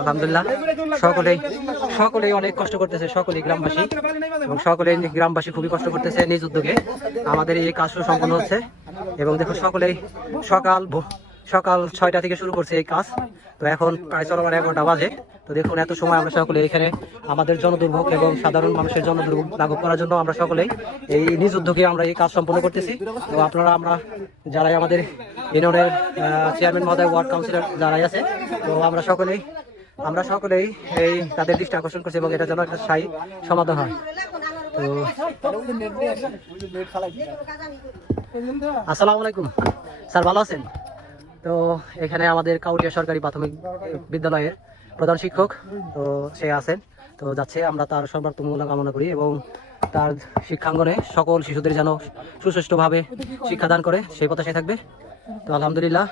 আলহামদুলিল্লাহ, সকলেই সকলেই অনেক কষ্ট করতেছে, সকলেই গ্রামবাসী। এবং সকলেই গ্রামবাসী খুবই কষ্ট করতেছে নিজ উদ্যোগে। আমাদের এই কাজ সম্পন্ন হচ্ছে। এবং দেখো, সকলেই সকাল সকাল ছয়টা থেকে শুরু করছে এই কাজ। তো এখন প্রায় চলমান এগারোটা বাজে। তো দেখুন, এত সময় আমরা সকলে এখানে আমাদের জনদুর্ভোগ এবং সাধারণ মানুষের জনদুর্ভোগ লাঘব করার জন্য আমরা সকলেই এই নিজ উদ্যোগে আমরা এই কাজ সম্পন্ন করতেছি। তো আপনারা, আমরা যারাই আমাদের ইউনিয়নের চেয়ারম্যান মহোদয়, ওয়ার্ড কাউন্সিলর যারাই আছে, তো আমরা সকলেই আমরা সকলেই এই তাদের দৃষ্টি আকর্ষণ করছি এবং এটা যেন একটা স্থায়ী সমাধান হয়। তো আসসালামু আলাইকুম। স্যার, ভালো আছেন? তো এখানে আমাদের কাউটিয়া সরকারি প্রাথমিক বিদ্যালয়ের প্রধান শিক্ষক, তো সে আছেন। তো যাচ্ছে, আমরা তার সর্বাত্মক কামনা করি এবং তার শিক্ষাঙ্গনে সকল শিশুদের যেন সুস্পষ্টভাবে শিক্ষাদান করে, সেই প্রত্যাশায় থাকবে। তো আলহামদুলিল্লাহ।